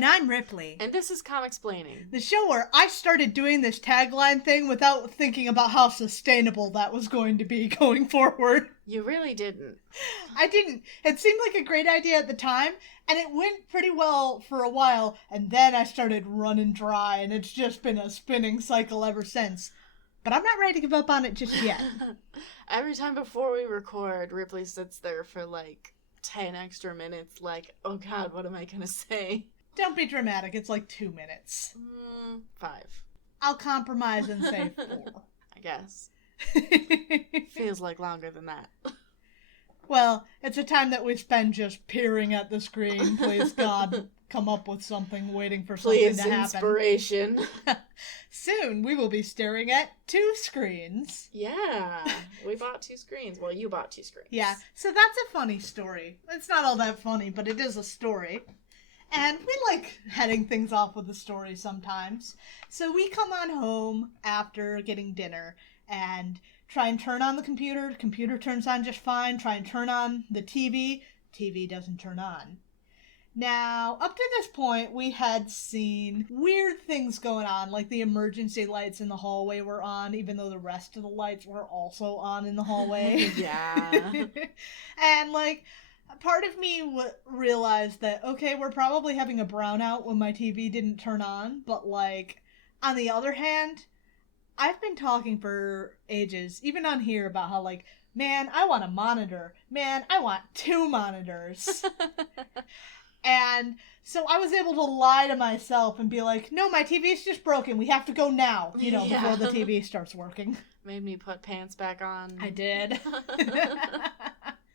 And I'm Ripley. And this is Comicsplaining, the show where I started doing this tagline thing without thinking about how sustainable that was going to be going forward. You really didn't. I didn't. It seemed like a great idea at the time, and it went pretty well for a while, and then I started running dry, and it's just been a spinning cycle ever since. But I'm not ready to give up on it just yet. Every time before we record, Ripley sits there for like 10 extra minutes like, oh god, what am I gonna say? Don't be dramatic, it's like 2 minutes. 5. I'll compromise and say 4. I guess. Feels like longer than that. Well, it's a time that we spend just peering at the screen. Please, God, come up with something, waiting for something to happen. Inspiration. Soon, we will be staring at 2 screens. Yeah, we bought 2 screens. Well, you bought 2 screens. Yeah, so that's a funny story. It's not all that funny, but it is a story. And we like heading things off with a story sometimes. So we come on home after getting dinner and try and turn on the computer. The computer turns on just fine. Try and turn on the TV. TV doesn't turn on. Now, up to this point, we had seen weird things going on, like the emergency lights in the hallway were on, even though the rest of the lights were also on in the hallway. Yeah. And, like, part of me realized that, okay, we're probably having a brownout when my TV didn't turn on, but, like, on the other hand, I've been talking for ages, even on here, about how, like, man, I want a monitor. Man, I want 2 monitors. And so I was able to lie to myself and be like, no, my TV's just broken. We have to go now, before the TV starts working. Made me put pants back on. I did.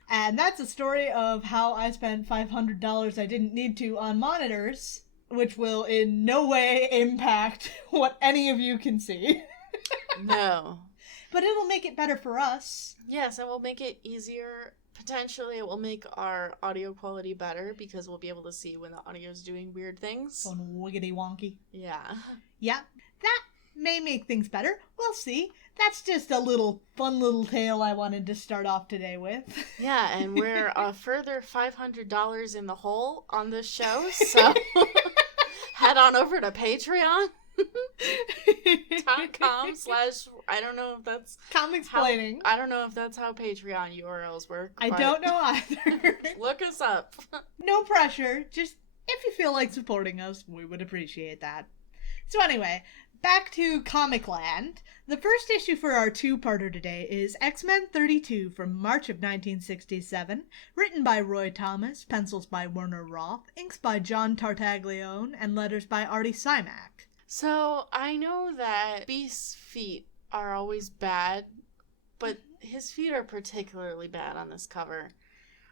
And that's a story of how I spent $500 I didn't need to on monitors, which will in no way impact what any of you can see. No. But it'll make it better for us. Yes, and we'll make it easier. Potentially, it will make our audio quality better because we'll be able to see when the audio is doing weird things. Going wiggity wonky. Yeah. Yeah, that may make things better. We'll see. That's just a fun little tale I wanted to start off today with. Yeah, and we're a further $500 in the hole on this show, so head on over to Patreon. .com/ I don't know if that's Comicsplaining. I don't know if that's how Patreon URLs work. I don't know either. Look us up. No pressure. Just if you feel like supporting us, we would appreciate that. So anyway, back to Comic Land. The first issue for our 2-parter today is X-Men 32 from March of 1967, written by Roy Thomas, pencils by Werner Roth, inks by John Tartaglione, and letters by Artie Simak. So, I know that Beast's feet are always bad, but his feet are particularly bad on this cover.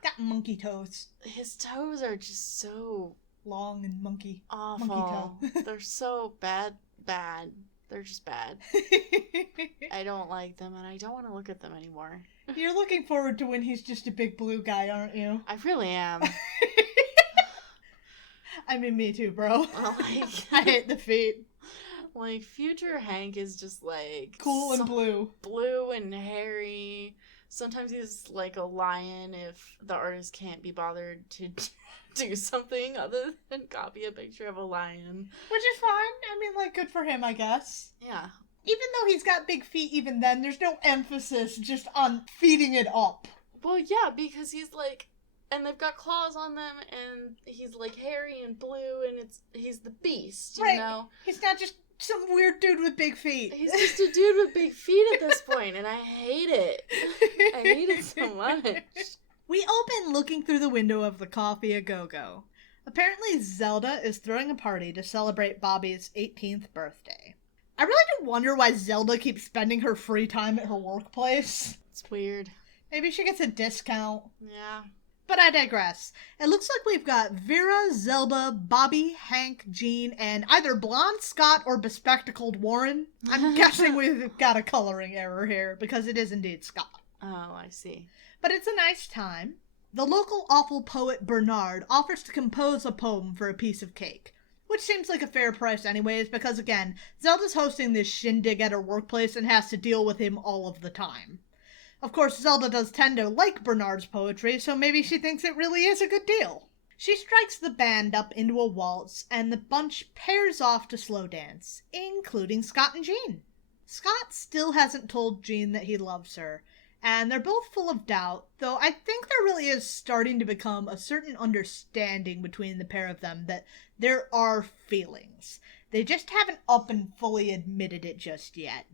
Got monkey toes. His toes are just so... long and monkey. Awful. Monkey toe. They're so bad. They're just bad. I don't like them, and I don't want to look at them anymore. You're looking forward to when he's just a big blue guy, aren't you? I really am. I mean, me too, bro. Like, I hate the feet. Like, Future Hank is just, like... cool and blue. Blue and hairy. Sometimes he's, like, a lion if the artist can't be bothered to do something other than copy a picture of a lion. Which is fine. I mean, like, good for him, I guess. Yeah. Even though he's got big feet even then, there's no emphasis just on feeding it up. Well, yeah, because he's, like... And they've got claws on them, and he's, like, hairy and blue, and he's the Beast, you know? He's not just some weird dude with big feet. He's just a dude with big feet at this point, and I hate it. I hate it so much. We open looking through the window of the Coffee A Go-Go. Apparently Zelda is throwing a party to celebrate Bobby's 18th birthday. I really do wonder why Zelda keeps spending her free time at her workplace. It's weird. Maybe she gets a discount. Yeah. But I digress. It looks like we've got Vera, Zelda, Bobby, Hank, Jean, and either blonde Scott or bespectacled Warren. I'm guessing we've got a coloring error here, because it is indeed Scott. Oh, I see. But it's a nice time. The local awful poet Bernard offers to compose a poem for a piece of cake, which seems like a fair price anyways, because again, Zelda's hosting this shindig at her workplace and has to deal with him all of the time. Of course, Zelda does tend to like Bernard's poetry, so maybe she thinks it really is a good deal. She strikes the band up into a waltz, and the bunch pairs off to slow dance, including Scott and Jean. Scott still hasn't told Jean that he loves her, and they're both full of doubt, though I think there really is starting to become a certain understanding between the pair of them that there are feelings. They just haven't up and fully admitted it just yet.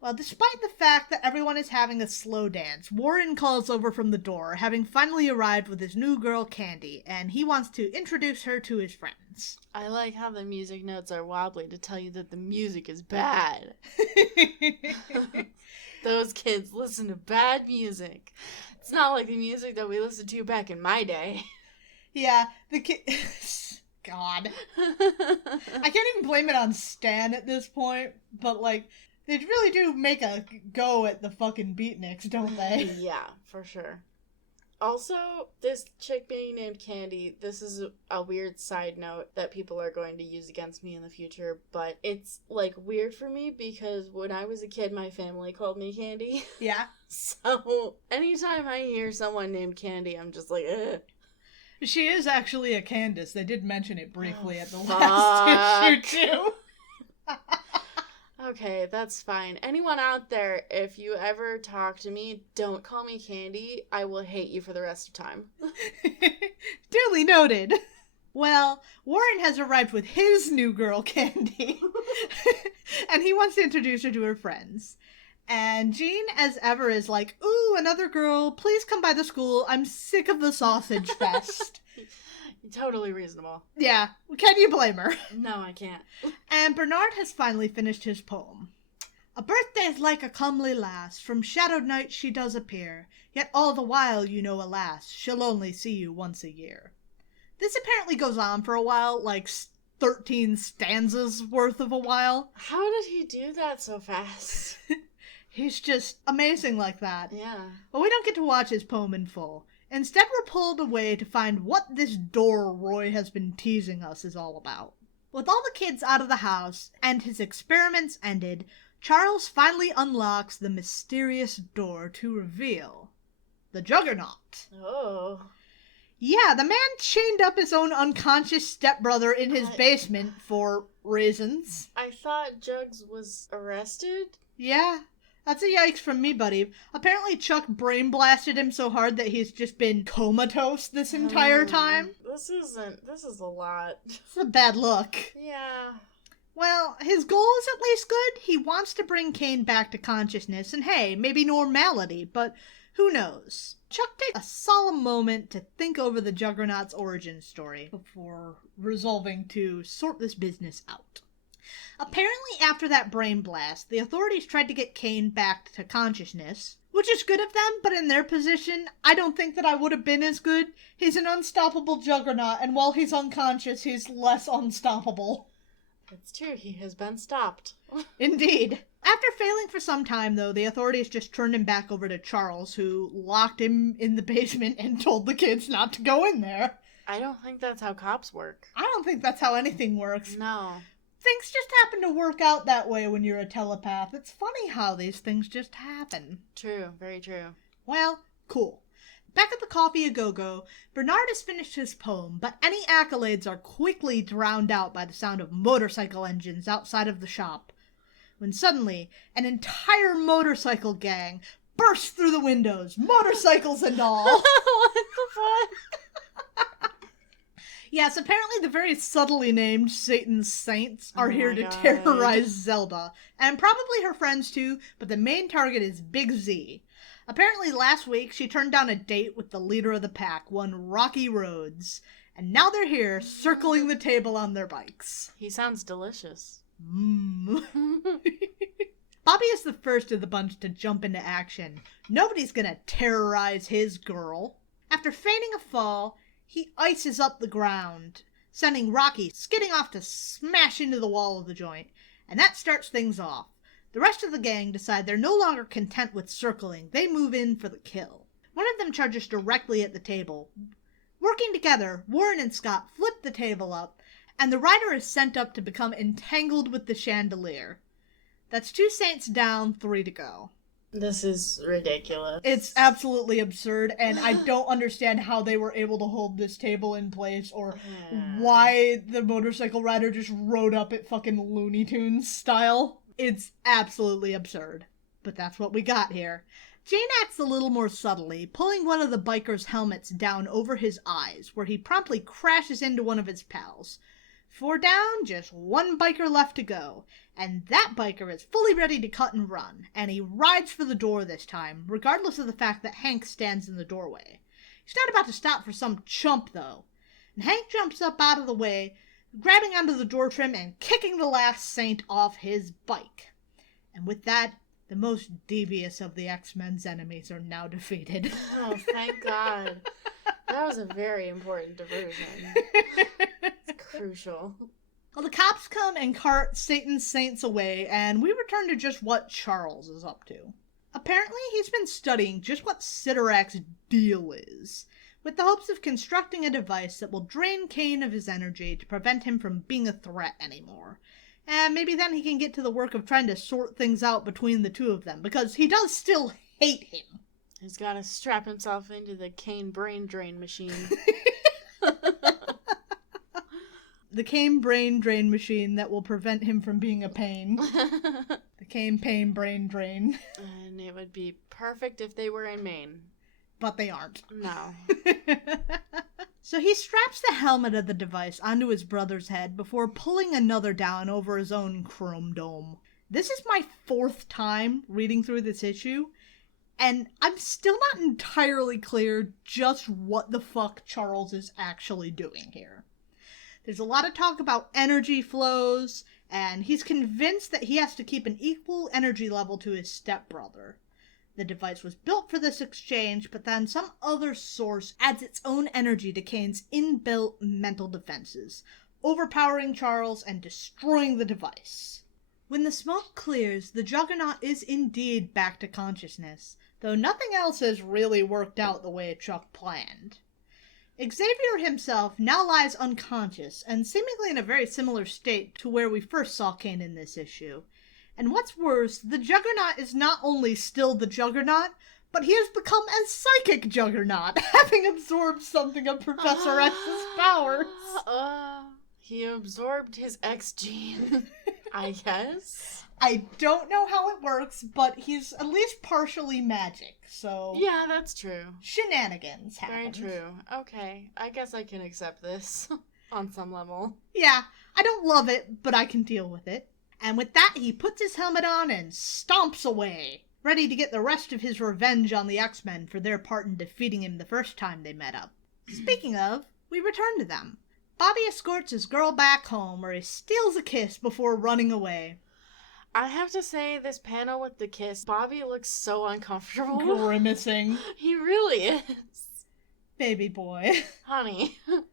Well, despite the fact that everyone is having a slow dance, Warren calls over from the door, having finally arrived with his new girl, Candy, and he wants to introduce her to his friends. I like how the music notes are wobbly to tell you that the music is bad. Those kids listen to bad music. It's not like the music that we listened to back in my day. Yeah, the kid... God. I can't even blame it on Stan at this point, but, like, they really do make a go at the fucking beatniks, don't they? Yeah, for sure. Also, this chick being named Candy, this is a weird side note that people are going to use against me in the future, but it's, like, weird for me because when I was a kid, my family called me Candy. Yeah. So, anytime I hear someone named Candy, I'm just like, ugh. She is actually a Candace. They did mention it briefly at the last issue, too. Okay, that's fine. Anyone out there, if you ever talk to me, don't call me Candy. I will hate you for the rest of time. Duly noted. Well, Warren has arrived with his new girl, Candy. And he wants to introduce her to her friends. And Jean, as ever, is like, ooh, another girl, please come by the school. I'm sick of the sausage fest. Totally reasonable. Yeah, can you blame her? No, I can't. And Bernard has finally finished his poem. A birthday's like a comely lass, from shadowed night she does appear, yet all the while you know, alas, she'll only see you once a year. This apparently goes on for a while, like 13 stanzas worth of a while. How did he do that so fast? He's just amazing like that. Yeah. But we don't get to watch his poem in full. Instead, we're pulled away to find what this door Roy has been teasing us is all about. With all the kids out of the house and his experiments ended, Charles finally unlocks the mysterious door to reveal the Juggernaut. Oh. Yeah, the man chained up his own unconscious stepbrother in his basement for reasons. I thought Jugs was arrested? Yeah. That's a yikes from me, buddy. Apparently Chuck brain blasted him so hard that he's just been comatose this entire time. This is a lot. It's a bad look. Yeah. Well, his goal is at least good. He wants to bring Kane back to consciousness and hey, maybe normality, but who knows? Chuck takes a solemn moment to think over the Juggernaut's origin story before resolving to sort this business out. Apparently, after that brain blast, the authorities tried to get Kane back to consciousness, which is good of them, but in their position, I don't think that I would have been as good. He's an unstoppable juggernaut, and while he's unconscious, he's less unstoppable. It's true, he has been stopped. Indeed. After failing for some time, though, the authorities just turned him back over to Charles, who locked him in the basement and told the kids not to go in there. I don't think that's how cops work. I don't think that's how anything works. No. Things just happen to work out that way when you're a telepath. It's funny how these things just happen. True, very true. Well, cool. Back at the Coffee A Go-Go, Bernard has finished his poem, but any accolades are quickly drowned out by the sound of motorcycle engines outside of the shop. When suddenly, an entire motorcycle gang bursts through the windows, motorcycles and all. What the fuck? Yes, apparently the very subtly named Satan's Saints are here to God. terrorize Zelda, and probably her friends too, but the main target is Big Z. Apparently last week she turned down a date with the leader of the pack, one Rocky Rhodes, and now they're here circling the table on their bikes. He sounds delicious. Bobby is the first of the bunch to jump into action. Nobody's gonna terrorize his girl. After feigning a fall, he ices up the ground, sending Rocky skidding off to smash into the wall of the joint, and that starts things off. The rest of the gang decide they're no longer content with circling. They move in for the kill. One of them charges directly at the table. Working together, Warren and Scott flip the table up, and the rider is sent up to become entangled with the chandelier. That's 2 saints down, 3 to go. This is ridiculous. It's absolutely absurd, and I don't understand how they were able to hold this table in place, or why the motorcycle rider just rode up at fucking Looney Tunes style. It's absolutely absurd. But that's what we got here. Jane acts a little more subtly, pulling one of the biker's helmets down over his eyes, where he promptly crashes into one of his pals. 4 down, just 1 biker left to go, and that biker is fully ready to cut and run, and he rides for the door this time, regardless of the fact that Hank stands in the doorway. He's not about to stop for some chump, though, and Hank jumps up out of the way, grabbing onto the door trim and kicking the last saint off his bike. And with that, the most devious of the X-Men's enemies are now defeated. Oh, thank God. That was a very important diversion. It's crucial. Well, the cops come and cart Satan's saints away, and we return to just what Charles is up to. Apparently, he's been studying just what Sidorak's deal is, with the hopes of constructing a device that will drain Kane of his energy to prevent him from being a threat anymore. And maybe then he can get to the work of trying to sort things out between the two of them, because he does still hate him. He's got to strap himself into the Kane brain drain machine. The Kane brain drain machine that will prevent him from being a pain. The Kane pain brain drain. And it would be perfect if they were in Maine. But they aren't. No. So he straps the helmet of the device onto his brother's head before pulling another down over his own chrome dome. This is my 4th time reading through this issue, and I'm still not entirely clear just what the fuck Charles is actually doing here. There's a lot of talk about energy flows, and he's convinced that he has to keep an equal energy level to his stepbrother. The device was built for this exchange, but then some other source adds its own energy to Kane's inbuilt mental defenses, overpowering Charles and destroying the device. When the smoke clears, the Juggernaut is indeed back to consciousness, though nothing else has really worked out the way Chuck planned. Xavier himself now lies unconscious, and seemingly in a very similar state to where we first saw Kane in this issue. And what's worse, the Juggernaut is not only still the Juggernaut, but he has become a psychic Juggernaut, having absorbed something of Professor X's powers. He absorbed his X gene, I guess. I don't know how it works, but he's at least partially magic, so... Yeah, that's true. Shenanigans happen. Very true. Okay, I guess I can accept this on some level. Yeah, I don't love it, but I can deal with it. And with that, he puts his helmet on and stomps away, ready to get the rest of his revenge on the X-Men for their part in defeating him the first time they met up. Speaking of, we return to them. Bobby escorts his girl back home, where he steals a kiss before running away. I have to say, this panel with the kiss, Bobby looks so uncomfortable. Grimacing. He really is. Baby boy. Honey, you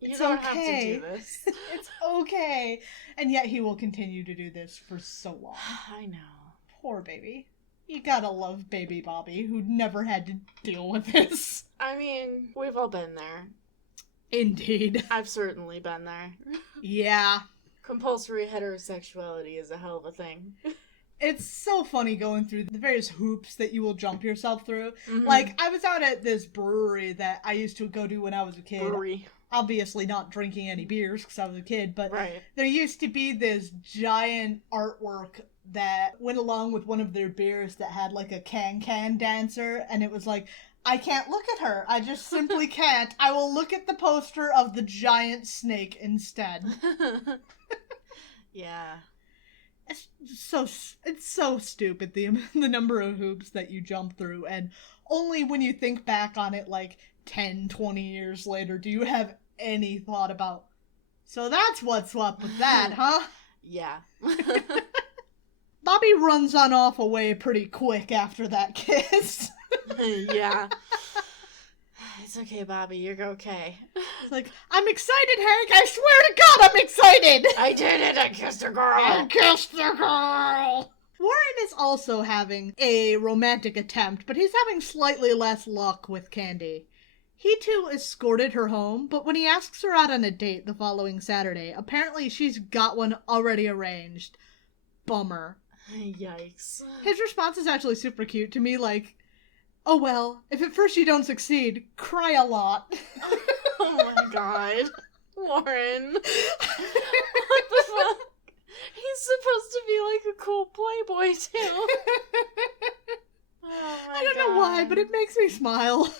It's don't okay. have to do this. It's okay. And yet he will continue to do this for so long. I know. Poor baby. You gotta love baby Bobby, who never had to deal with this. I mean, we've all been there. Indeed. I've certainly been there. Yeah. Compulsory heterosexuality is a hell of a thing. It's so funny going through the various hoops that you will jump yourself through. Mm-hmm. Like, I was out at this brewery that I used to go to when I was a kid. Brewery. Obviously not drinking any beers because I was a kid, but Right. there used to be this giant artwork that went along with one of their beers that had like a can dancer, and it was like, I can't look at her. I just simply can't. I will look at the poster of the giant snake instead. Yeah. It's so stupid, the number of hoops that you jump through, and only when you think back on it like 10, 20 years later do you have any thought about, so that's what's up with that, huh? Yeah. Bobby runs on off away pretty quick after that kiss. Yeah. It's okay, Bobby. You're okay. Like, I'm excited, Hank. I swear to God, I'm excited. I did it. I kissed a girl. I kissed the girl. Warren is also having a romantic attempt, but he's having slightly less luck with Candy. He too escorted her home, but when he asks her out on a date the following Saturday, apparently she's got one already arranged. Bummer. Yikes. His response is actually super cute to me, like, oh well, if at first you don't succeed, cry a lot. Oh my god. Warren. What the fuck? He's supposed to be like a cool playboy, too. Oh my I don't know why, but it makes me smile.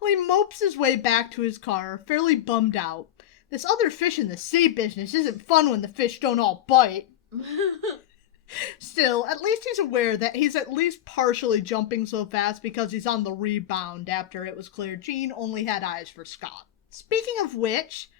Well, he mopes his way back to his car, fairly bummed out. This other fish in the sea business isn't fun when the fish don't all bite. Still, at least he's aware that he's at least partially jumping so fast because he's on the rebound after it was clear Jean only had eyes for Scott. Speaking of which,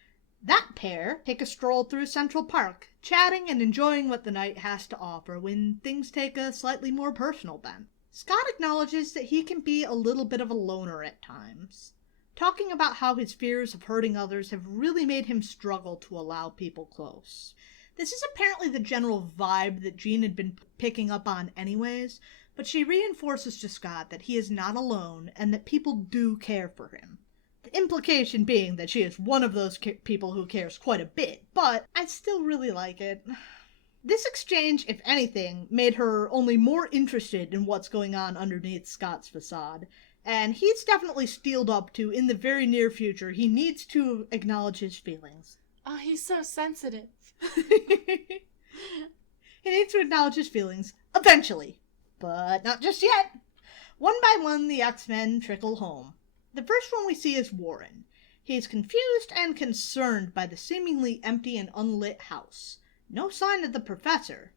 that pair take a stroll through Central Park, chatting and enjoying what the night has to offer when things take a slightly more personal bent. Scott acknowledges that he can be a little bit of a loner at times, talking about how his fears of hurting others have really made him struggle to allow people close. This is apparently the general vibe that Jean had been picking up on anyways, but she reinforces to Scott that he is not alone and that people do care for him. The implication being that she is one of those people who cares quite a bit, but I still really like it. This exchange, if anything, made her only more interested in what's going on underneath Scott's facade, and he's definitely steeled up to, in the very near future, he needs to acknowledge his feelings. Oh, he's so sensitive. He needs to acknowledge his feelings, eventually. But not just yet. One by one, the X-Men trickle home. The first one we see is Warren. He is confused and concerned by the seemingly empty and unlit house. No sign of the professor.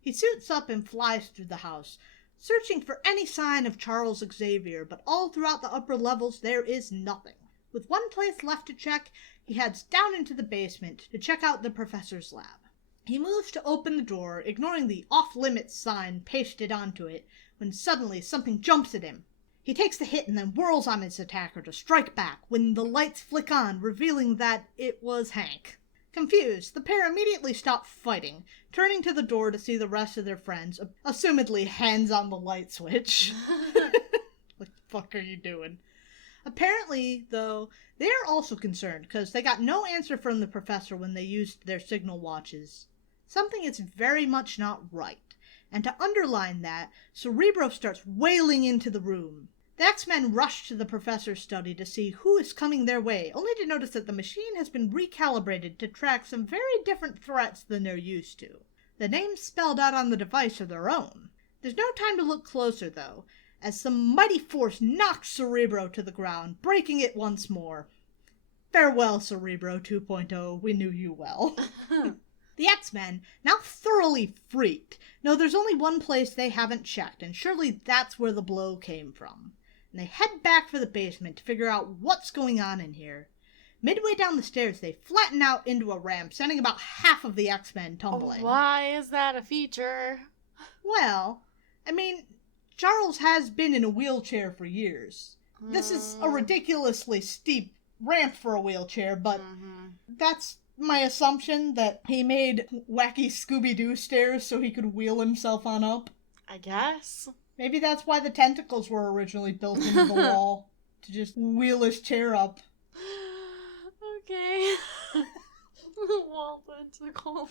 He suits up and flies through the house, searching for any sign of Charles Xavier, but all throughout the upper levels there is nothing. With one place left to check, he heads down into the basement to check out the professor's lab. He moves to open the door, ignoring the off-limits sign pasted onto it, when suddenly something jumps at him. He takes the hit and then whirls on his attacker to strike back when the lights flick on, revealing that it was Hank. Confused, the pair immediately stop fighting, turning to the door to see the rest of their friends, assumedly hands on the light switch. What the fuck are you doing? Apparently, though, they are also concerned because they got no answer from the professor when they used their signal watches. Something is very much not right, and to underline that, Cerebro starts wailing into the room. The X-Men rush to the professor's study to see who is coming their way, only to notice that the machine has been recalibrated to track some very different threats than they're used to. The names spelled out on the device are their own. There's no time to look closer, though, as some mighty force knocks Cerebro to the ground, breaking it once more. Farewell, Cerebro 2.0, we knew you well. The X-Men, now thoroughly freaked, know there's only one place they haven't checked, and surely that's where the blow came from. And they head back for the basement to figure out what's going on in here. Midway down the stairs, they flatten out into a ramp, sending about half of the X-Men tumbling. Oh, why is that a feature? Well, I mean, Charles has been in a wheelchair for years. This is a ridiculously steep ramp for a wheelchair, but that's my assumption, that he made wacky Scooby-Doo stairs so he could wheel himself on up. I guess. Maybe that's why the tentacles were originally built into the wall, to just wheel his chair up. Okay. The wall tentacles.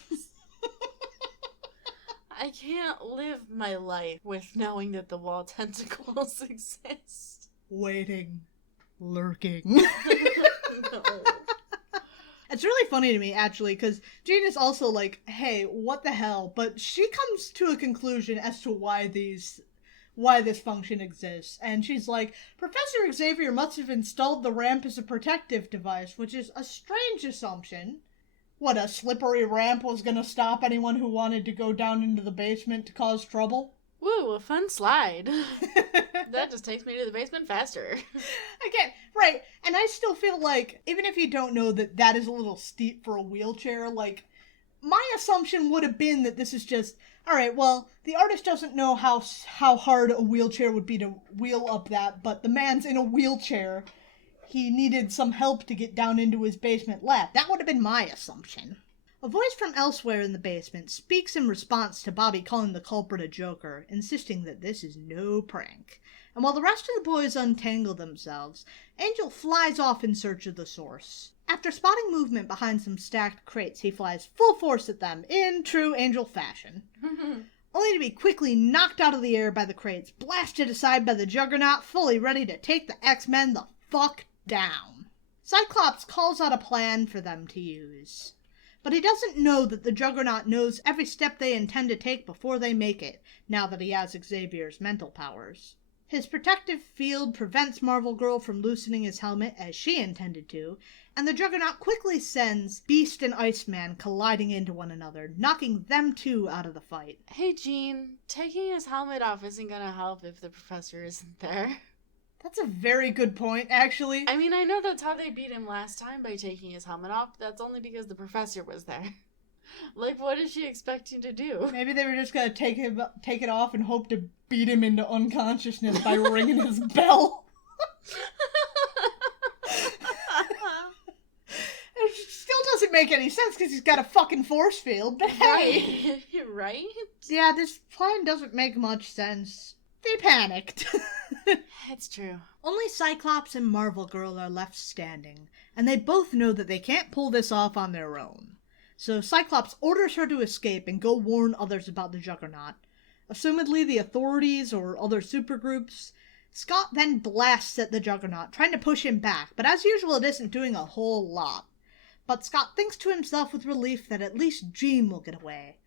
I can't live my life with knowing that the wall tentacles exist. Waiting. Lurking. No. It's really funny to me, actually, because Jean is also like, hey, what the hell? But she comes to a conclusion as to why this function exists. And she's like, Professor Xavier must have installed the ramp as a protective device, which is a strange assumption. What, a slippery ramp was going to stop anyone who wanted to go down into the basement to cause trouble? Woo, a fun slide. That just takes me to the basement faster. Again, right, and I still feel like, even if you don't know that that is a little steep for a wheelchair, like, my assumption would have been that this is just, alright, well, the artist doesn't know how hard a wheelchair would be to wheel up that, but the man's in a wheelchair. He needed some help to get down into his basement lab. That would have been my assumption. A voice from elsewhere in the basement speaks in response to Bobby calling the culprit a joker, insisting that this is no prank. And while the rest of the boys untangle themselves, Angel flies off in search of the source. After spotting movement behind some stacked crates, he flies full force at them, in true Angel fashion. only to be quickly knocked out of the air by the crates, blasted aside by the Juggernaut, fully ready to take the X-Men the fuck down. Cyclops calls out a plan for them to use. But he doesn't know that the Juggernaut knows every step they intend to take before they make it, now that he has Xavier's mental powers. His protective field prevents Marvel Girl from loosening his helmet as she intended to, and the Juggernaut quickly sends Beast and Iceman colliding into one another, knocking them two out of the fight. Hey Jean, taking his helmet off isn't gonna help if the professor isn't there. That's a very good point, actually. I mean, I know that's how they beat him last time by taking his helmet off, but that's only because the professor was there. Like, what is she expecting to do? Maybe they were just gonna take it off and hope to beat him into unconsciousness by ringing his bell. It still doesn't make any sense because he's got a fucking force field, but hey! Right? Yeah, this plan doesn't make much sense. They panicked. It's true. Only Cyclops and Marvel Girl are left standing, and they both know that they can't pull this off on their own. So Cyclops orders her to escape and go warn others about the Juggernaut. Assumedly the authorities or other supergroups. Scott then blasts at the Juggernaut, trying to push him back, but as usual it isn't doing a whole lot. But Scott thinks to himself with relief that at least Jean will get away.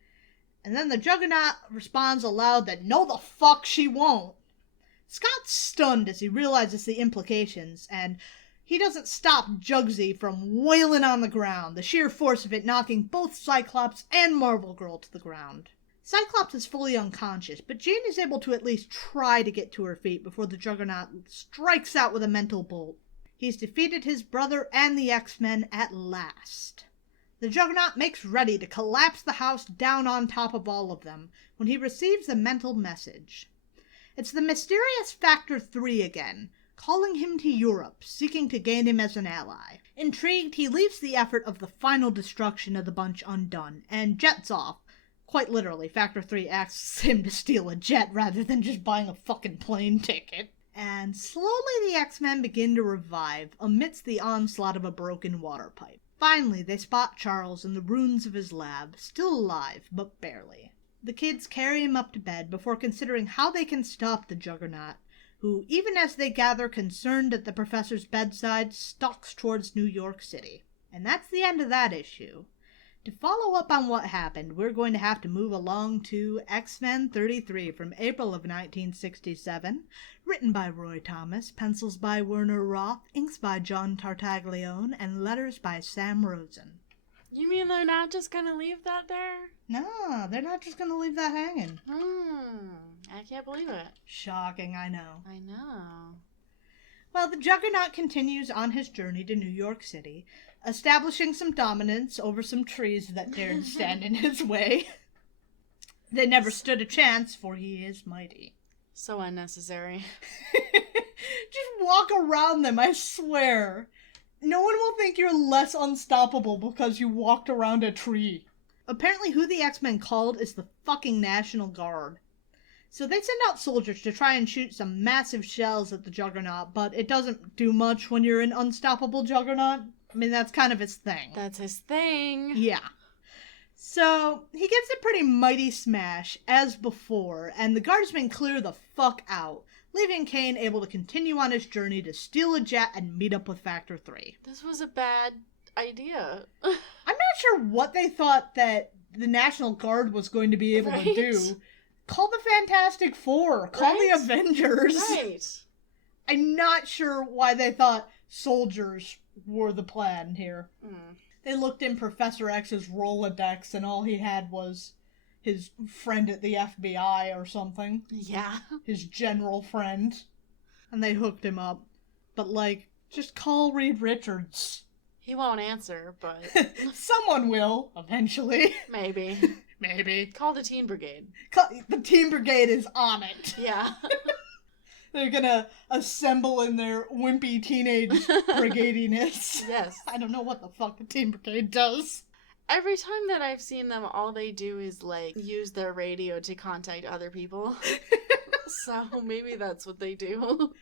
And then the Juggernaut responds aloud that no the fuck she won't. Scott's stunned as he realizes the implications, and he doesn't stop Jugsy from wailing on the ground, the sheer force of it knocking both Cyclops and Marvel Girl to the ground. Cyclops is fully unconscious, but Jean is able to at least try to get to her feet before the Juggernaut strikes out with a mental bolt. He's defeated his brother and the X-Men at last. The Juggernaut makes ready to collapse the house down on top of all of them when he receives a mental message. It's the mysterious Factor 3 again, calling him to Europe, seeking to gain him as an ally. Intrigued, he leaves the effort of the final destruction of the bunch undone, and jets off. Quite literally, Factor 3 asks him to steal a jet rather than just buying a fucking plane ticket. And slowly the X-Men begin to revive amidst the onslaught of a broken water pipe. Finally, they spot Charles in the ruins of his lab, still alive, but barely. The kids carry him up to bed before considering how they can stop the Juggernaut, who, even as they gather concerned at the professor's bedside, stalks towards New York City. And that's the end of that issue. To follow up on what happened, we're going to have to move along to X-Men 33 from April of 1967, written by Roy Thomas, pencils by Werner Roth, inks by John Tartaglione, and letters by Sam Rosen. You mean they're not just gonna leave that there? No, they're not just gonna leave that hanging. I can't believe it. Shocking, I know. I know. Well, the Juggernaut continues on his journey to New York City, establishing some dominance over some trees that dared stand in his way. They never stood a chance, for he is mighty. So unnecessary. Just walk around them, I swear. No one will think you're less unstoppable because you walked around a tree. Apparently who the X-Men called is the fucking National Guard. So they send out soldiers to try and shoot some massive shells at the Juggernaut, but it doesn't do much when you're an unstoppable Juggernaut. I mean, that's kind of his thing. That's his thing. Yeah. So he gives a pretty mighty smash, as before, and the guardsmen clear the fuck out, leaving Kane able to continue on his journey to steal a jet and meet up with Factor 3. This was a bad idea. I'm not sure what they thought that the National Guard was going to be able to do. Call the Fantastic Four. Call the Avengers. Right. I'm not sure why they thought soldiers were the plan here. They looked in Professor X's Rolodex and all he had was his friend at the FBI or something. Yeah. His general friend. And they hooked him up. But, just call Reed Richards. He won't answer, but... Someone will, eventually. Maybe. Maybe. Call the Teen Brigade. The Teen Brigade is on it. Yeah. They're gonna assemble in their wimpy teenage brigadiness. Yes. I don't know what the fuck the Teen Brigade does. Every time that I've seen them, all they do is, use their radio to contact other people. So maybe that's what they do.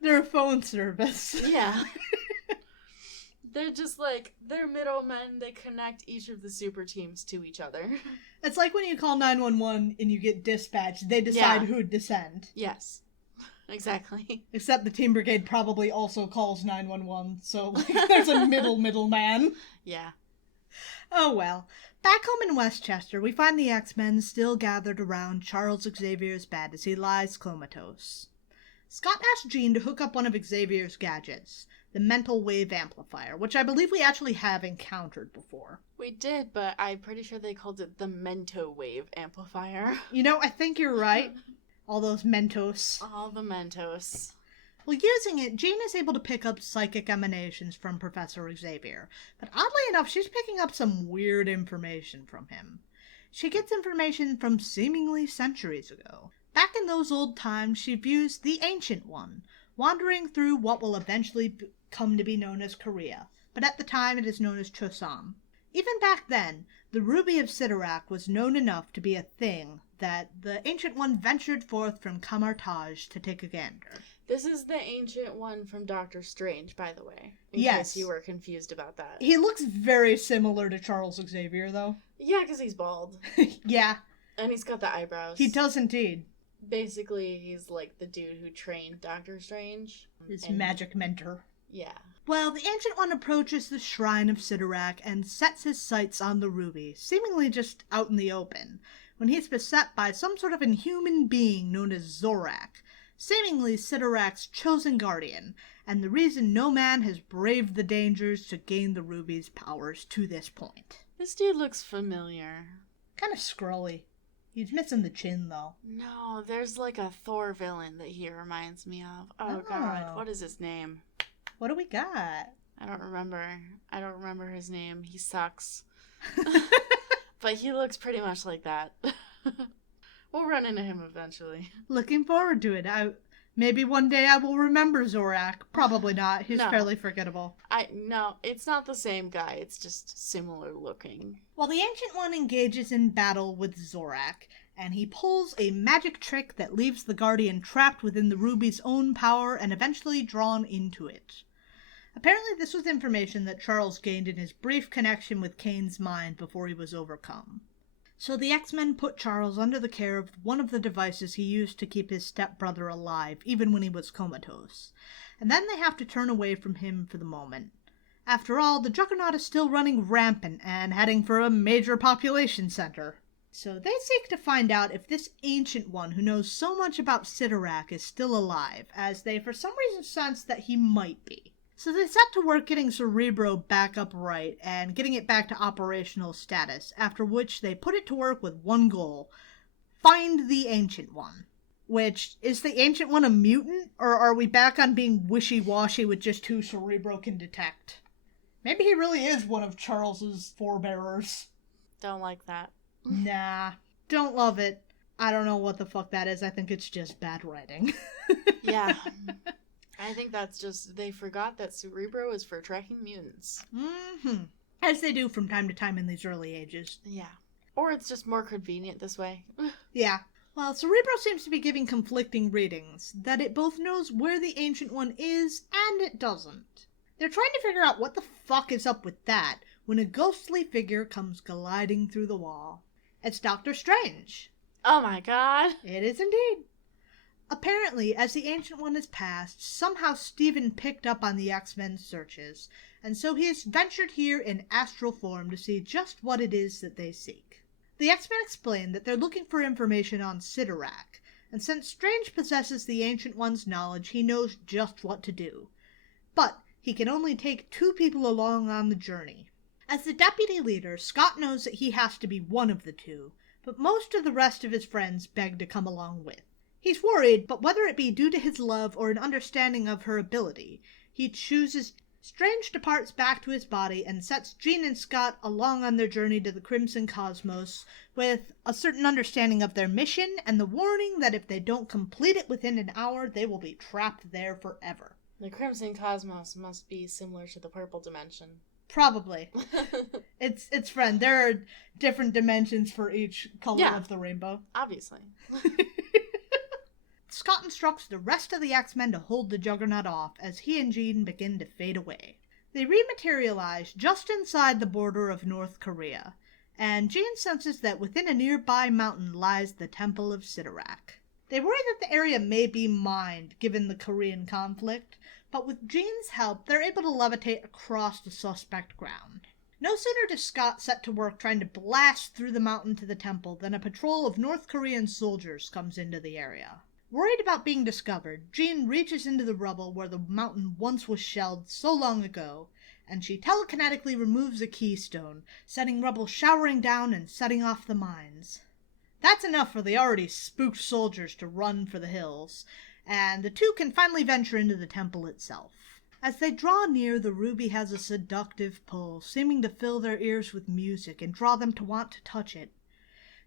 They're a phone service. Yeah. They're just like, they're middlemen that connect each of the super teams to each other. It's like when you call 911 and you get dispatched, they decide who'd descend. Yes. Exactly. Except the Team Brigade probably also calls 911, so like, there's a middleman. Yeah. Oh well. Back home in Westchester, we find the X-Men still gathered around Charles Xavier's bed as he lies comatose. Scott asked Jean to hook up one of Xavier's gadgets, the mental wave amplifier, which I believe we actually have encountered before. We did, but I'm pretty sure they called it the Mento Wave Amplifier. You know, I think you're right. All those Mentos. All the Mentos. Well, using it, Jean is able to pick up psychic emanations from Professor Xavier, but oddly enough, she's picking up some weird information from him. She gets information from seemingly centuries ago. Back in those old times, she views the Ancient One, wandering through what will eventually come to be known as Korea, but at the time it is known as Chosun. Even back then, the Ruby of Sidorak was known enough to be a thing that the Ancient One ventured forth from Kamartaj to take a gander. This is the Ancient One from Doctor Strange, by the way. In Yes. case you were confused about that. He looks very similar to Charles Xavier, though. Yeah, because he's bald. Yeah. And he's got the eyebrows. He does indeed. Basically, he's like the dude who trained Doctor Strange. His magic mentor. Yeah. Well, the Ancient One approaches the Shrine of Sidorak and sets his sights on the ruby, seemingly just out in the open, when he's beset by some sort of inhuman being known as Zorak, seemingly Sidorak's chosen guardian, and the reason no man has braved the dangers to gain the ruby's powers to this point. This dude looks familiar. Kind of scrolly. He's missing the chin, though. No, there's like a Thor villain that he reminds me of. Oh god, what is his name? What do we got? I don't remember his name. He sucks. But he looks pretty much like that. We'll run into him eventually. Looking forward to it. Maybe one day I will remember Zorak. Probably not. He's fairly forgettable. No, it's not the same guy. It's just similar looking. Well, the Ancient One engages in battle with Zorak, and he pulls a magic trick that leaves the Guardian trapped within the Ruby's own power and eventually drawn into it. Apparently this was information that Charles gained in his brief connection with Kane's mind before he was overcome. So the X-Men put Charles under the care of one of the devices he used to keep his stepbrother alive, even when he was comatose. And then they have to turn away from him for the moment. After all, the Juggernaut is still running rampant and heading for a major population center. So they seek to find out if this Ancient One who knows so much about Sidorak is still alive, as they for some reason sense that he might be. So they set to work getting Cerebro back upright and getting it back to operational status, after which they put it to work with one goal: find the Ancient One. Which, is the Ancient One a mutant, or are we back on being wishy-washy with just who Cerebro can detect? Maybe he really is one of Charles's forebearers. Don't like that. Nah, don't love it. I don't know what the fuck that is. I think it's just bad writing. Yeah. I think that's just, they forgot that Cerebro is for tracking mutants. Mm-hmm. As they do from time to time in these early ages. Yeah. Or it's just more convenient this way. Yeah. Well, Cerebro seems to be giving conflicting readings, that it both knows where the Ancient One is, and it doesn't. They're trying to figure out what the fuck is up with that, when a ghostly figure comes gliding through the wall. It's Doctor Strange. Oh my god. It is indeed. Apparently, as the Ancient One has passed, somehow Stephen picked up on the X-Men's searches, and so he has ventured here in astral form to see just what it is that they seek. The X-Men explain that they're looking for information on Sidorak, and since Strange possesses the Ancient One's knowledge, he knows just what to do. But he can only take 2 people along on the journey. As the deputy leader, Scott knows that he has to be one of the 2, but most of the rest of his friends beg to come along with. He's worried, but whether it be due to his love or an understanding of her ability, he chooses. Strange departs back to his body and sets Jean and Scott along on their journey to the Crimson Cosmos with a certain understanding of their mission and the warning that if they don't complete it within an hour, they will be trapped there forever. The Crimson Cosmos must be similar to the Purple Dimension. Probably. It's friend. There are different dimensions for each color of the rainbow. Obviously. Scott instructs the rest of the X-Men to hold the Juggernaut off as he and Jean begin to fade away. They rematerialize just inside the border of North Korea, and Jean senses that within a nearby mountain lies the Temple of Sidorak. They worry that the area may be mined given the Korean conflict, but with Jean's help, they're able to levitate across the suspect ground. No sooner does Scott set to work trying to blast through the mountain to the temple than a patrol of North Korean soldiers comes into the area. Worried about being discovered, Jean reaches into the rubble where the mountain once was shelled so long ago, and she telekinetically removes a keystone, setting rubble showering down and setting off the mines. That's enough for the already spooked soldiers to run for the hills, and the two can finally venture into the temple itself. As they draw near, the ruby has a seductive pull, seeming to fill their ears with music and draw them to want to touch it.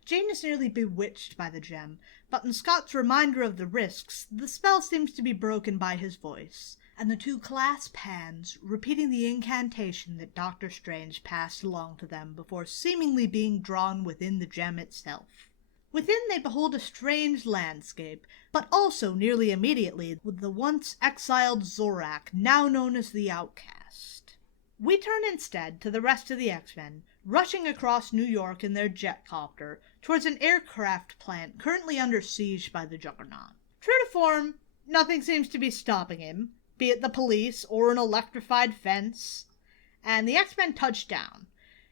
Jane is nearly bewitched by the gem, but in Scott's reminder of the risks, the spell seems to be broken by his voice, and the two clasp hands, repeating the incantation that Dr. Strange passed along to them before seemingly being drawn within the gem itself. Within they behold a strange landscape, but also nearly immediately with the once exiled Zorak, now known as the Outcast. We turn instead to the rest of the X-Men, rushing across New York in their jetcopter towards an aircraft plant currently under siege by the Juggernaut. True to form, nothing seems to be stopping him, be it the police or an electrified fence, and the X-Men touch down.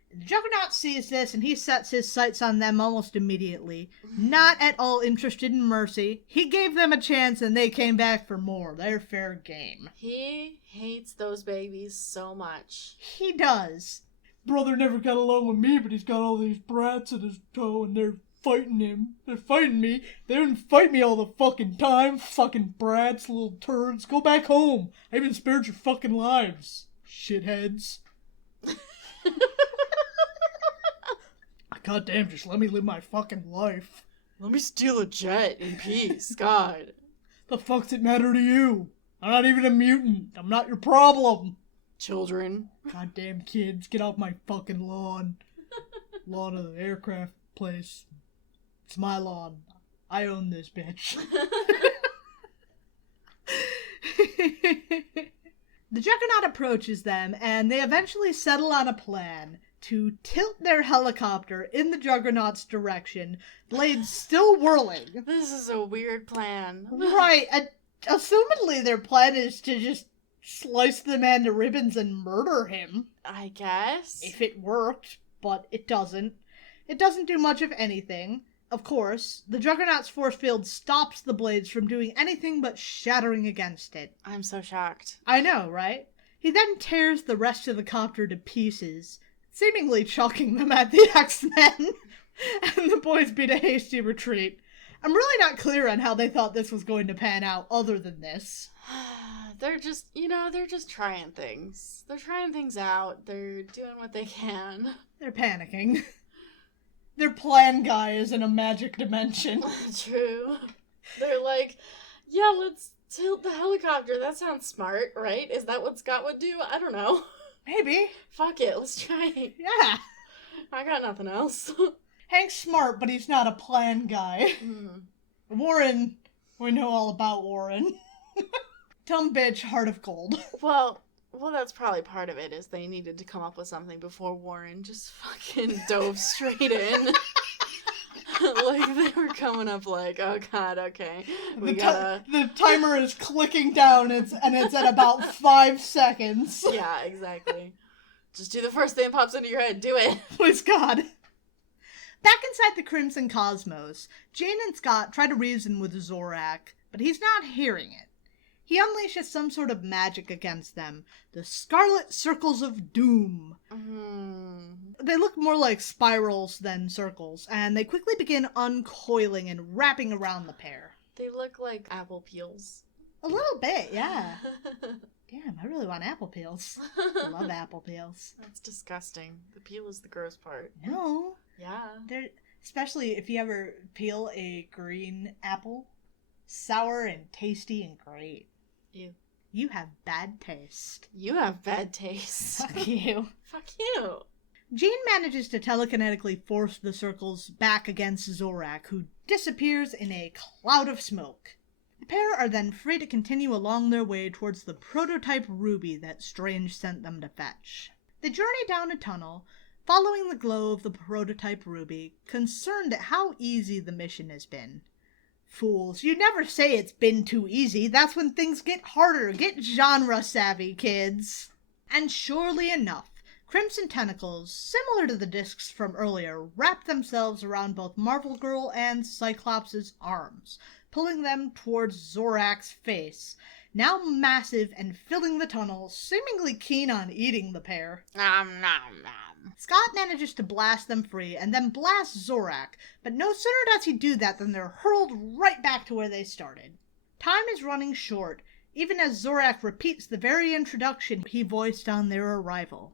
The Juggernaut sees this, and he sets his sights on them almost immediately. Not at all interested in mercy. He gave them a chance, and they came back for more. They're fair game. He hates those babies so much. He does. Brother never got along with me, but he's got all these brats in his tow, and they're fighting him. They're fighting me. They didn't fight me all the fucking time. Fucking brats, little turds. Go back home. I even spared your fucking lives. Shitheads. Goddamn, just let me live my fucking life. Let me steal a jet in peace, God. The fuck's it matter to you? I'm not even a mutant. I'm not your problem. Children. Goddamn kids, get off my fucking lawn. Lawn of the aircraft place. It's my lawn. I own this bitch. The Juggernaut approaches them, and they eventually settle on a plan to tilt their helicopter in the Juggernaut's direction, blades still whirling. This is a weird plan. Right. Assumedly their plan is to just slice the man to ribbons and murder him. I guess. If it worked, but it doesn't. It doesn't do much of anything. Of course, the Juggernaut's force field stops the blades from doing anything but shattering against it. I'm so shocked. I know, right? He then tears the rest of the copter to pieces, seemingly chucking them at the X-Men, and the boys beat a hasty retreat. I'm really not clear on how they thought this was going to pan out other than this. They're just trying things. They're trying things out. They're doing what they can. They're panicking. Their plan guy is in a magic dimension. True. They're like, yeah, let's tilt the helicopter. That sounds smart, right? Is that what Scott would do? I don't know. Maybe. Fuck it, let's try it. Yeah. I got nothing else. Hank's smart, but he's not a plan guy. Warren, we know all about Warren. Dumb bitch, heart of gold. Well, that's probably part of it, is they needed to come up with something before Warren just fucking dove straight in. Like, they were coming up like, oh god, okay, the timer is clicking down, and it's at about 5 seconds. Yeah, exactly. Just do the first thing that pops into your head, do it. Please God. Back inside the Crimson Cosmos, Jane and Scott try to reason with Zorak, but he's not hearing it. He unleashes some sort of magic against them, the Scarlet Circles of Doom. They look more like spirals than circles, and they quickly begin uncoiling and wrapping around the pair. They look like apple peels. A little bit, yeah. Damn, I really want apple peels. I love apple peels. That's disgusting. The peel is the gross part. No. Yeah. They're, especially if you ever peel a green apple. Sour and tasty and great. Ew. You have bad taste. You have bad taste. Fuck you. Fuck you. Jean manages to telekinetically force the circles back against Zorak, who disappears in a cloud of smoke. The pair are then free to continue along their way towards the prototype ruby that Strange sent them to fetch. They journey down a tunnel, following the glow of the prototype ruby, concerned at how easy the mission has been. Fools, you never say it's been too easy. That's when things get harder. Get genre savvy, kids. And surely enough, crimson tentacles, similar to the discs from earlier, wrap themselves around both Marvel Girl and Cyclops' arms, pulling them towards Zorak's face, now massive and filling the tunnel, seemingly keen on eating the pair. Nom nom nom. Scott manages to blast them free and then blasts Zorak, but no sooner does he do that than they're hurled right back to where they started. Time is running short, even as Zorak repeats the very introduction he voiced on their arrival.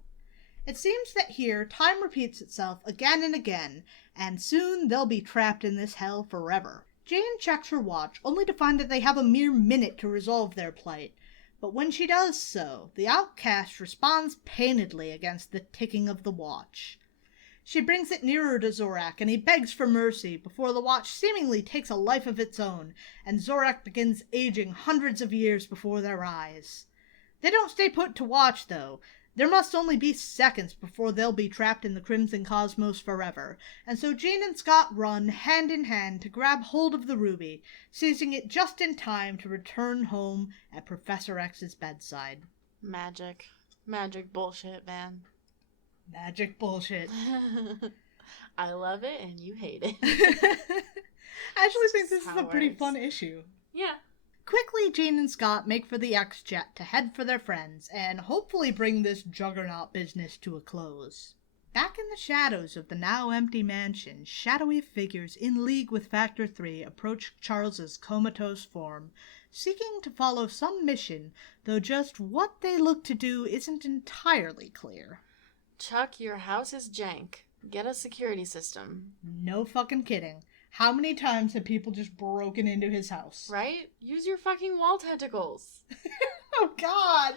It seems that here time repeats itself again and again, and soon they'll be trapped in this hell forever. Jane checks her watch, only to find that they have a mere minute to resolve their plight. But when she does so, the outcast responds painedly against the ticking of the watch. She brings it nearer to Zorak, and he begs for mercy before the watch seemingly takes a life of its own, and Zorak begins aging hundreds of years before their eyes. They don't stay put to watch, though. There must only be seconds before they'll be trapped in the Crimson Cosmos forever, and so Jane and Scott run hand in hand to grab hold of the ruby, seizing it just in time to return home at Professor X's bedside. Magic. Magic bullshit, man. Magic bullshit. I love it and you hate it. I actually think this is a pretty fun issue. Yeah. Quickly, Jane and Scott make for the X-Jet to head for their friends and hopefully bring this juggernaut business to a close. Back in the shadows of the now empty mansion, shadowy figures in league with Factor 3 approach Charles's comatose form, seeking to follow some mission, though just what they look to do isn't entirely clear. Chuck, your house is jank. Get a security system. No fucking kidding. How many times have people just broken into his house? Right? Use your fucking wall tentacles. Oh, God.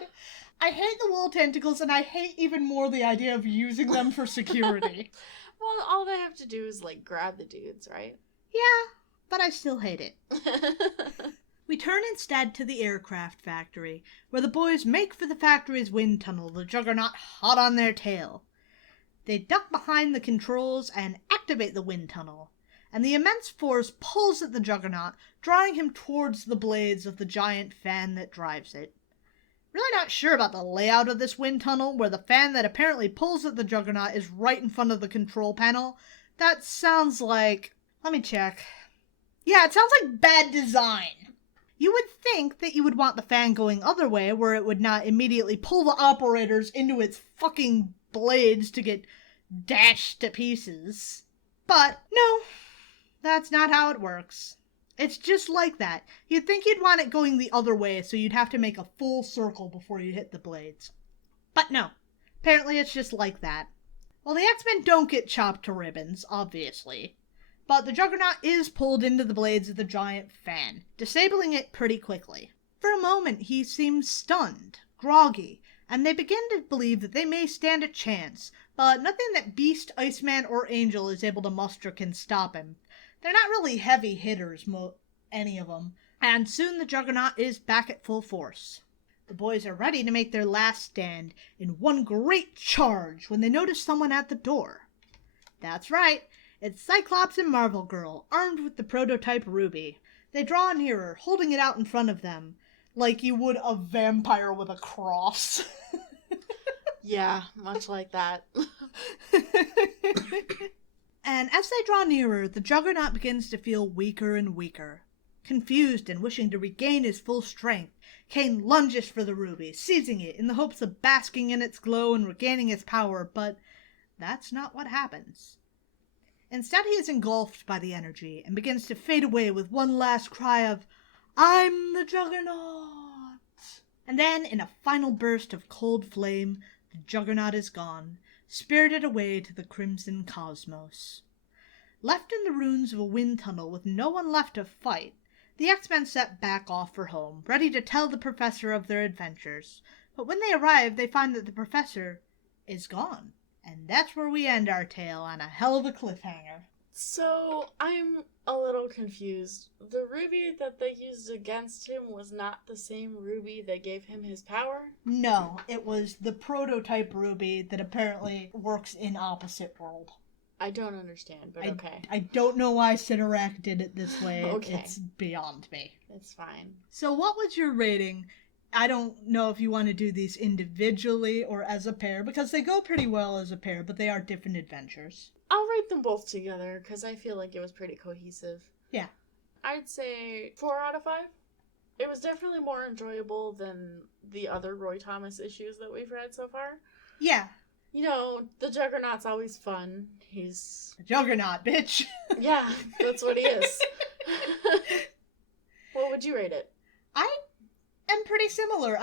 I hate the wall tentacles, and I hate even more the idea of using them for security. Well, all they have to do is, grab the dudes, right? Yeah, but I still hate it. We turn instead to the aircraft factory, where the boys make for the factory's wind tunnel, the juggernaut hot on their tail. They duck behind the controls and activate the wind tunnel, and the immense force pulls at the juggernaut, drawing him towards the blades of the giant fan that drives it. Really not sure about the layout of this wind tunnel, where the fan that apparently pulls at the juggernaut is right in front of the control panel. That sounds like... let me check. Yeah, it sounds like bad design. You would think that you would want the fan going other way, where it would not immediately pull the operators into its fucking blades to get dashed to pieces. But no, that's not how it works. It's just like that. You'd think you'd want it going the other way, so you'd have to make a full circle before you hit the blades. But no, apparently it's just like that. Well, the X-Men don't get chopped to ribbons, obviously. But the Juggernaut is pulled into the blades of the giant fan, disabling it pretty quickly. For a moment, he seems stunned, groggy, and they begin to believe that they may stand a chance, but nothing that Beast, Iceman, or Angel is able to muster can stop him. They're not really heavy hitters, any of them, and soon the Juggernaut is back at full force. The boys are ready to make their last stand in one great charge when they notice someone at the door. That's right, it's Cyclops and Marvel Girl, armed with the prototype ruby. They draw nearer, holding it out in front of them, like you would a vampire with a cross. Yeah, much like that. And as they draw nearer, the Juggernaut begins to feel weaker and weaker. Confused and wishing to regain his full strength, Kane lunges for the ruby, seizing it in the hopes of basking in its glow and regaining his power, but that's not what happens. Instead, he is engulfed by the energy and begins to fade away with one last cry of, "I'm the Juggernaut!" And then, in a final burst of cold flame, the Juggernaut is gone, spirited away to the Crimson Cosmos. Left in the ruins of a wind tunnel with no one left to fight, the X-Men set back off for home, ready to tell the Professor of their adventures. But when they arrive, they find that the Professor is gone. And that's where we end our tale, on a hell of a cliffhanger. So, I'm a little confused. The ruby that they used against him was not the same ruby that gave him his power? No, it was the prototype ruby that apparently works in opposite world. I don't understand, but okay. I don't know why Sidorak did it this way. Okay. It's beyond me. It's fine. So what was your rating? I don't know if you want to do these individually or as a pair, because they go pretty well as a pair, but they are different adventures. I'll rate them both together, because I feel like it was pretty cohesive. Yeah. I'd say 4 out of 5. It was definitely more enjoyable than the other Roy Thomas issues that we've read so far. Yeah. You know, the Juggernaut's always fun. He's... a juggernaut, bitch. Yeah, that's what he is. What would you rate it? I am pretty similar.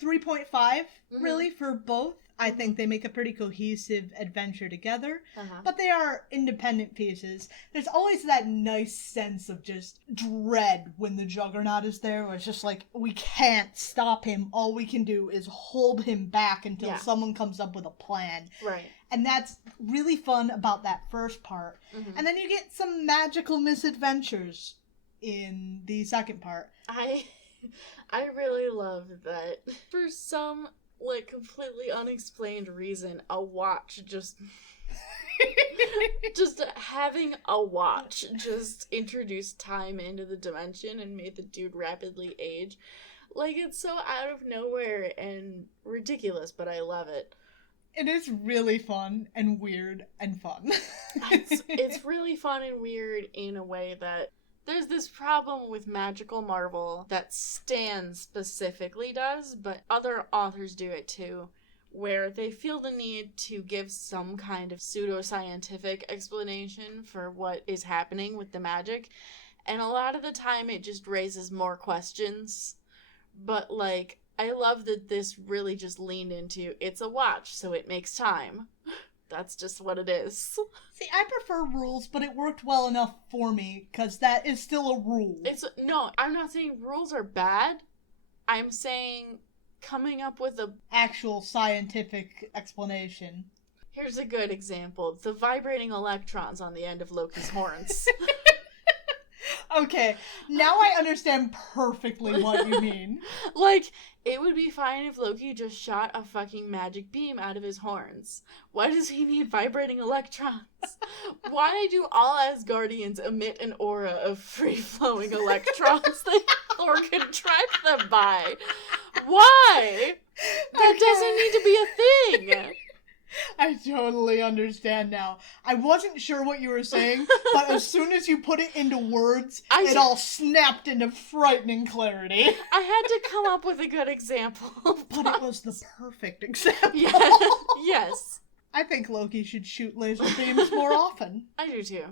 3.5, really, for both. I think they make a pretty cohesive adventure together, but they are independent pieces. There's always that nice sense of just dread when the Juggernaut is there, where it's just like, we can't stop him. All we can do is hold him back until someone comes up with a plan. Right. And that's really fun about that first part. And then you get some magical misadventures in the second part. I really love that for some like completely unexplained reason a watch just having a watch just introduced time into the dimension and made the dude rapidly age. Like, it's so out of nowhere and ridiculous, but I love it. It is really fun and weird and fun. It's really fun and weird in a way that there's this problem with Magical Marvel that Stan specifically does, but other authors do it too, where they feel the need to give some kind of pseudoscientific explanation for what is happening with the magic, and a lot of the time it just raises more questions. But, like, I love that this really just leaned into, it's a watch, so it makes time. That's just what it is. See, I prefer rules, but it worked well enough for me, because that is still a rule. No, I'm not saying rules are bad. I'm saying coming up with a... actual scientific explanation. Here's a good example. The vibrating electrons on the end of Loki's horns. Okay, now I understand perfectly what you mean. Like, it would be fine if Loki just shot a fucking magic beam out of his horns. Why does he need vibrating electrons? Why do all Asgardians emit an aura of free-flowing electrons that Thor can track them by? Why? That doesn't need to be a thing. I totally understand now. I wasn't sure what you were saying, but as soon as you put it into words, it all snapped into frightening clarity. I had to come up with a good example. But it was the perfect example. Yes. I think Loki should shoot laser beams more often. I do too.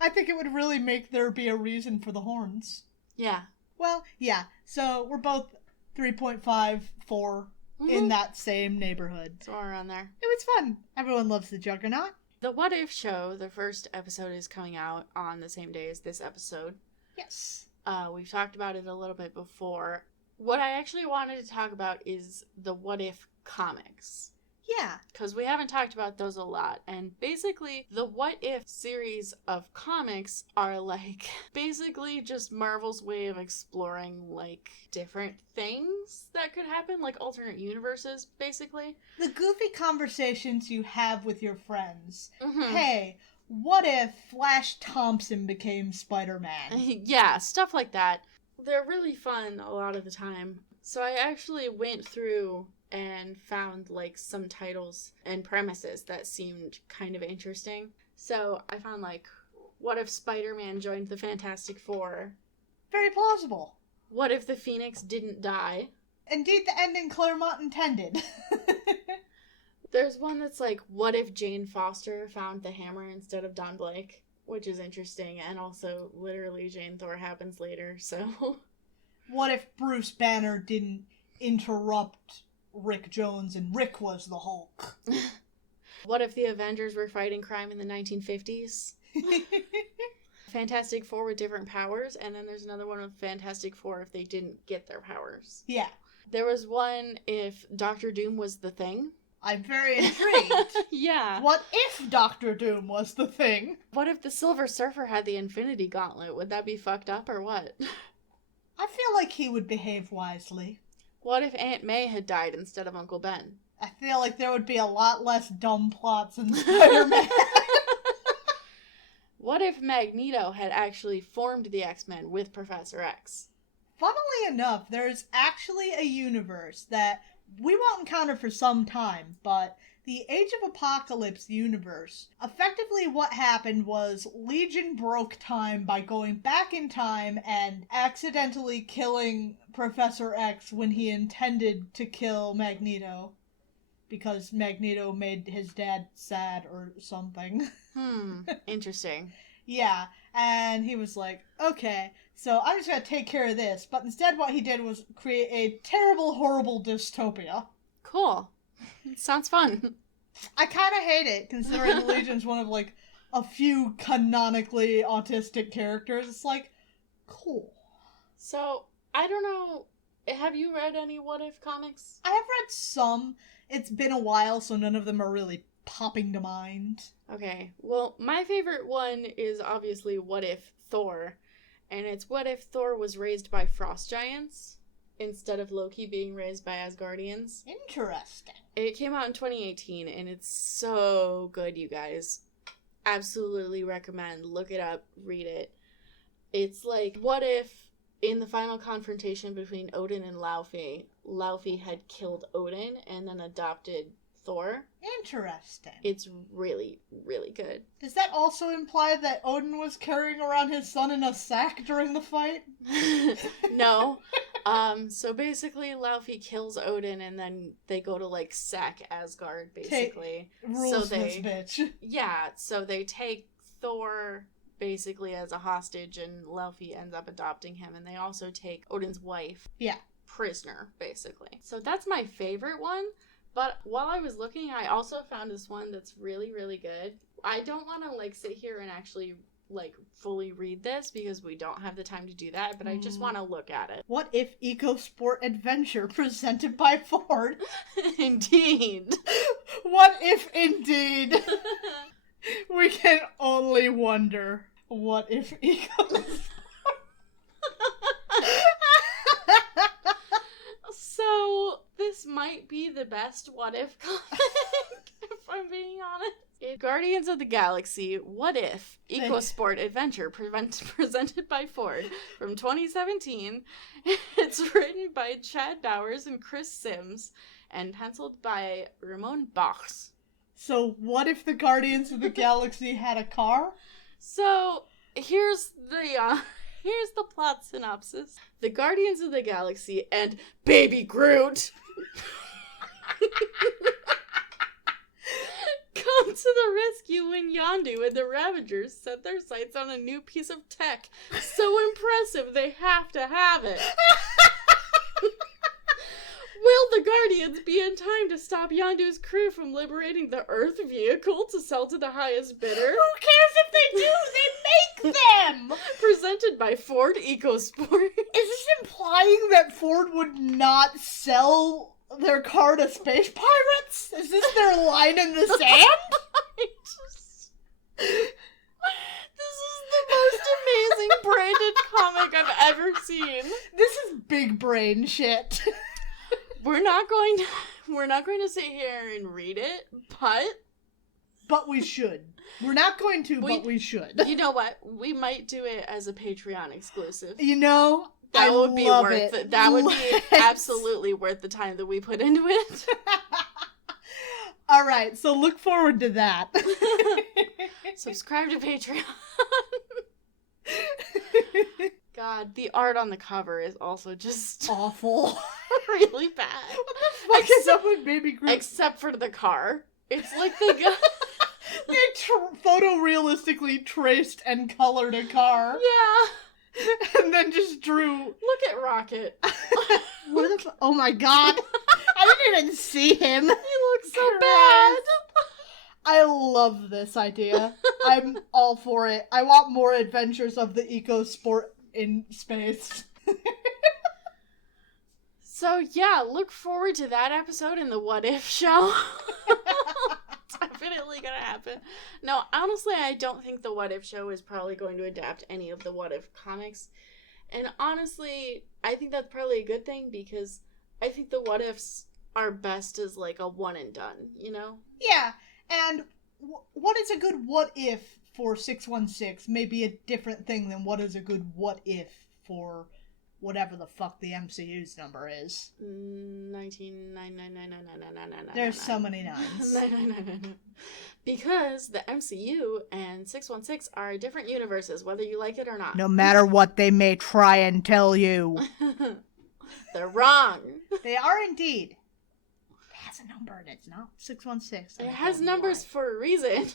I think it would really make there be a reason for the horns. Yeah. Well, yeah. So we're both 3.5, 4. In that same neighborhood. So we're around there. It was fun. Everyone loves the Juggernaut. The What If show, the first episode is coming out on the same day as this episode. Yes. We've talked about it a little bit before. What I actually wanted to talk about is the What If comics. Yeah. Because we haven't talked about those a lot. And basically, the What If series of comics are like basically just Marvel's way of exploring like different things that could happen, like alternate universes, basically. The goofy conversations you have with your friends. Hey, what if Flash Thompson became Spider-Man? Yeah, stuff like that. They're really fun a lot of the time. So I actually went through and found like some titles and premises that seemed kind of interesting. So I found like, what if Spider-Man joined the Fantastic Four? Very plausible. What if the Phoenix didn't die? Indeed, the ending Claremont intended. There's one that's like, what if Jane Foster found the hammer instead of Don Blake? Which is interesting, and also literally Jane Thor happens later, so... What if Bruce Banner didn't interrupt Rick Jones and Rick was the Hulk? What if the Avengers were fighting crime in the 1950s? Fantastic Four with different powers, and then there's another one with Fantastic Four if they didn't get their powers. Yeah. There was one if Doctor Doom was the Thing. I'm very intrigued. Yeah. What if Doctor Doom was the thing? What if the Silver Surfer had the Infinity Gauntlet? Would that be fucked up or what? I feel like he would behave wisely. What if Aunt May had died instead of Uncle Ben? I feel like there would be a lot less dumb plots in Spider-Man. What if Magneto had actually formed the X-Men with Professor X? Funnily enough, there's actually a universe that we won't encounter for some time, but the Age of Apocalypse universe, effectively what happened was Legion broke time by going back in time and accidentally killing Professor X when he intended to kill Magneto. Because Magneto made his dad sad or something. Interesting. Yeah, and he was like, okay, so I'm just gonna take care of this. But instead what he did was create a terrible, horrible dystopia. Cool. Sounds fun. I kind of hate it, considering the Legion's one of, like, a few canonically autistic characters. It's like, cool. So, I don't know, have you read any What If comics? I have read some. It's been a while, so none of them are really popping to mind. Okay, well, my favorite one is obviously What If Thor, and it's what if Thor was raised by frost giants instead of Loki being raised by Asgardians. Interesting. It came out in 2018, and it's so good, you guys. Absolutely recommend. Look it up, read it. It's like, what if in the final confrontation between Odin and Laufey, Laufey had killed Odin and then adopted Thor? Interesting. It's really, really good. Does that also imply that Odin was carrying around his son in a sack during the fight? No. So basically Laufey kills Odin and then they go to, like, sack Asgard, basically. Rules this bitch. Yeah, so they take Thor basically as a hostage and Laufey ends up adopting him, and they also take Odin's wife prisoner, basically. So that's my favorite one. But while I was looking, I also found this one that's really, really good. I don't want to, like, sit here and actually, like, fully read this because we don't have the time to do that, but I just want to look at it. What if EcoSport Adventure presented by Ford? Indeed. What if indeed? We can only wonder. What if EcoSport? So, this might be the best What If comic, if I'm being honest. In Guardians of the Galaxy, What If? EcoSport Adventure, presented by Ford, from 2017. It's written by Chad Bowers and Chris Sims, and penciled by Ramon Bachs. So, what if the Guardians of the Galaxy had a car? So, here's the plot synopsis. The Guardians of the Galaxy and Baby Groot come to the rescue when Yondu and the Ravagers set their sights on a new piece of tech so impressive they have to have it. Will the Guardians be in time to stop Yondu's crew from liberating the Earth vehicle to sell to the highest bidder? Who cares if they do? They make them! Presented by Ford EcoSport. Is this implying that Ford would not sell their car to space pirates? Is this their line in the sand? This is the most amazing branded comic I've ever seen. This is big brain shit. We're not going to sit here and read it, but we should. We're not going to, but we should. You know what? We might do it as a Patreon exclusive. You know, that I would be love worth it. That would be absolutely worth the time that we put into it. All right, so look forward to that. Subscribe to Patreon. God, the art on the cover is also just awful. Really bad. What the fuck is up with Baby Groot? Except for the car. It's like they got... They photorealistically traced and colored a car. Yeah. And then just drew... Look at Rocket. What the oh my god. I didn't even see him. He looks so bad. I love this idea. I'm all for it. I want more adventures of the EcoSport in space. So, yeah, look forward to that episode in the What If show. It's definitely gonna happen. No, honestly, I don't think the What If show is probably going to adapt any of the What If comics. And honestly, I think that's probably a good thing because I think the What Ifs are best as like a one and done, you know? Yeah, and what is a good what if for 616 may be a different thing than what is a good what if for whatever the fuck the MCU's number is. 1999999999. There's so many nines. Because the MCU and 616 are different universes, whether you like it or not. No matter what they may try and tell you. They're wrong. They are indeed. It has a number and it's not 616. It has numbers for a reason.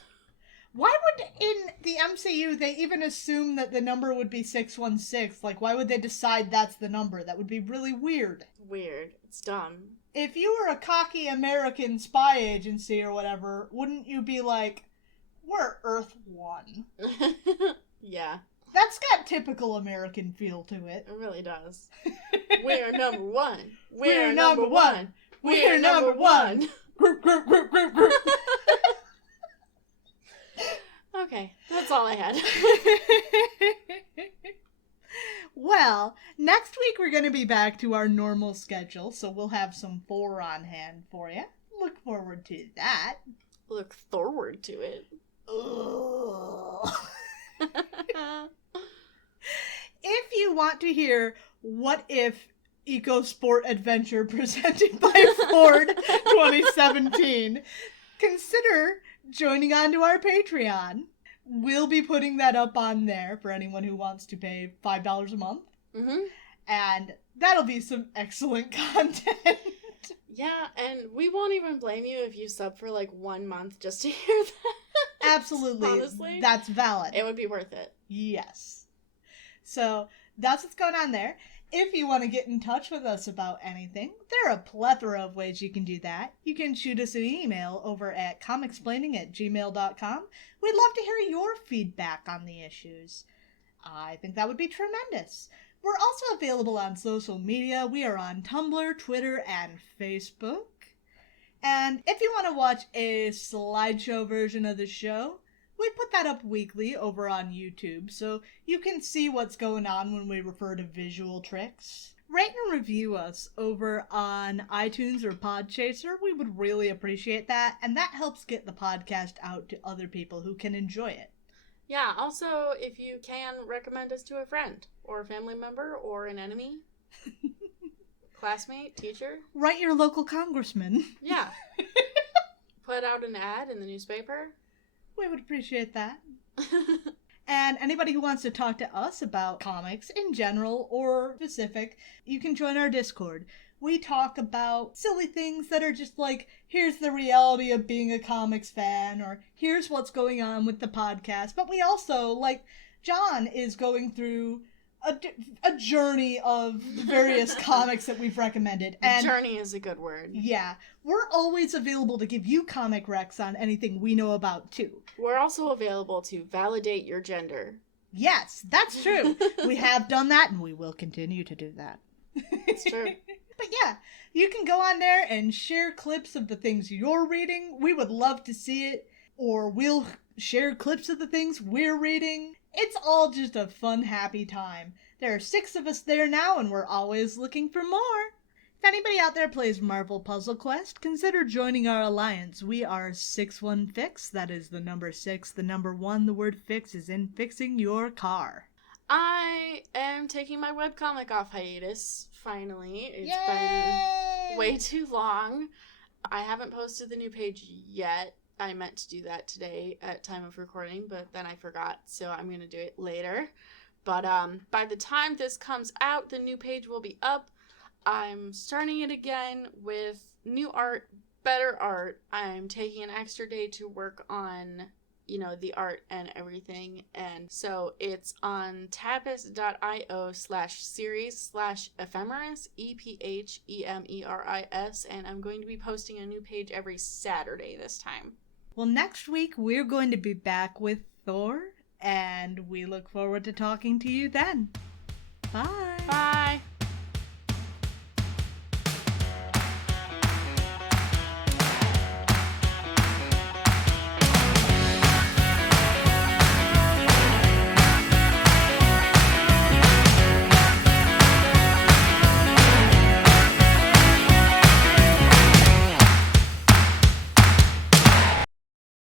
Why would, in the MCU, they even assume that the number would be 616? Like, why would they decide that's the number? That would be really weird. Weird. It's dumb. If you were a cocky American spy agency or whatever, wouldn't you be like, we're Earth 1? Yeah. That's got typical American feel to it. It really does. We're number one. We're number one. We're number one. Group, group, group, group, group. Okay, that's all I had. Well, next week we're going to be back to our normal schedule, so we'll have some 4 on hand for you. Look forward to that. Look forward to it. If you want to hear What If EcoSport Adventure presented by Ford 2017, consider joining onto our Patreon. We'll be putting that up on there for anyone who wants to pay $5 a month. Mm-hmm. And that'll be some excellent content. Yeah, and we won't even blame you if you sub for like 1 month just to hear that. Absolutely. Honestly. That's valid. It would be worth it. Yes. So that's what's going on there. If you want to get in touch with us about anything, there are a plethora of ways you can do that. You can shoot us an email over at comicsplaining@gmail.com. We'd love to hear your feedback on the issues. I think that would be tremendous. We're also available on social media. We are on Tumblr, Twitter, and Facebook. And if you want to watch a slideshow version of the show, we put that up weekly over on YouTube, so you can see what's going on when we refer to visual tricks. Rate and review us over on iTunes or Podchaser. We would really appreciate that, and that helps get the podcast out to other people who can enjoy it. Yeah, also, if you can, recommend us to a friend, or a family member, or an enemy, classmate, teacher. Write your local congressman. Yeah. Put out an ad in the newspaper. We would appreciate that. And anybody who wants to talk to us about comics in general or specific, you can join our Discord. We talk about silly things that are just like, here's the reality of being a comics fan, or here's what's going on with the podcast. But we also, like, John is going through a journey of various comics that we've recommended. And journey is a good word. Yeah. We're always available to give you comic recs on anything we know about, too. We're also available to validate your gender. Yes, that's true. We have done that, and we will continue to do that. It's true. But yeah, you can go on there and share clips of the things you're reading. We would love to see it. Or we'll share clips of the things we're reading. It's all just a fun, happy time. There are 6 of us there now, and we're always looking for more. If anybody out there plays Marvel Puzzle Quest, consider joining our alliance. We are 61Fix. That is the number 6, the number 1. The word fix is in fixing your car. I am taking my webcomic off hiatus, finally. It's Yay! been way too long. I haven't posted the new page yet. I meant to do that today at time of recording, but then I forgot, so I'm going to do it later. But by the time this comes out, the new page will be up. I'm starting it again with new art, better art. I'm taking an extra day to work on, the art and everything. And so it's on tapis.io/series/ephemeris, EPHEMERIS, and I'm going to be posting a new page every Saturday this time. Well, next week we're going to be back with Thor, and we look forward to talking to you then. Bye. Bye.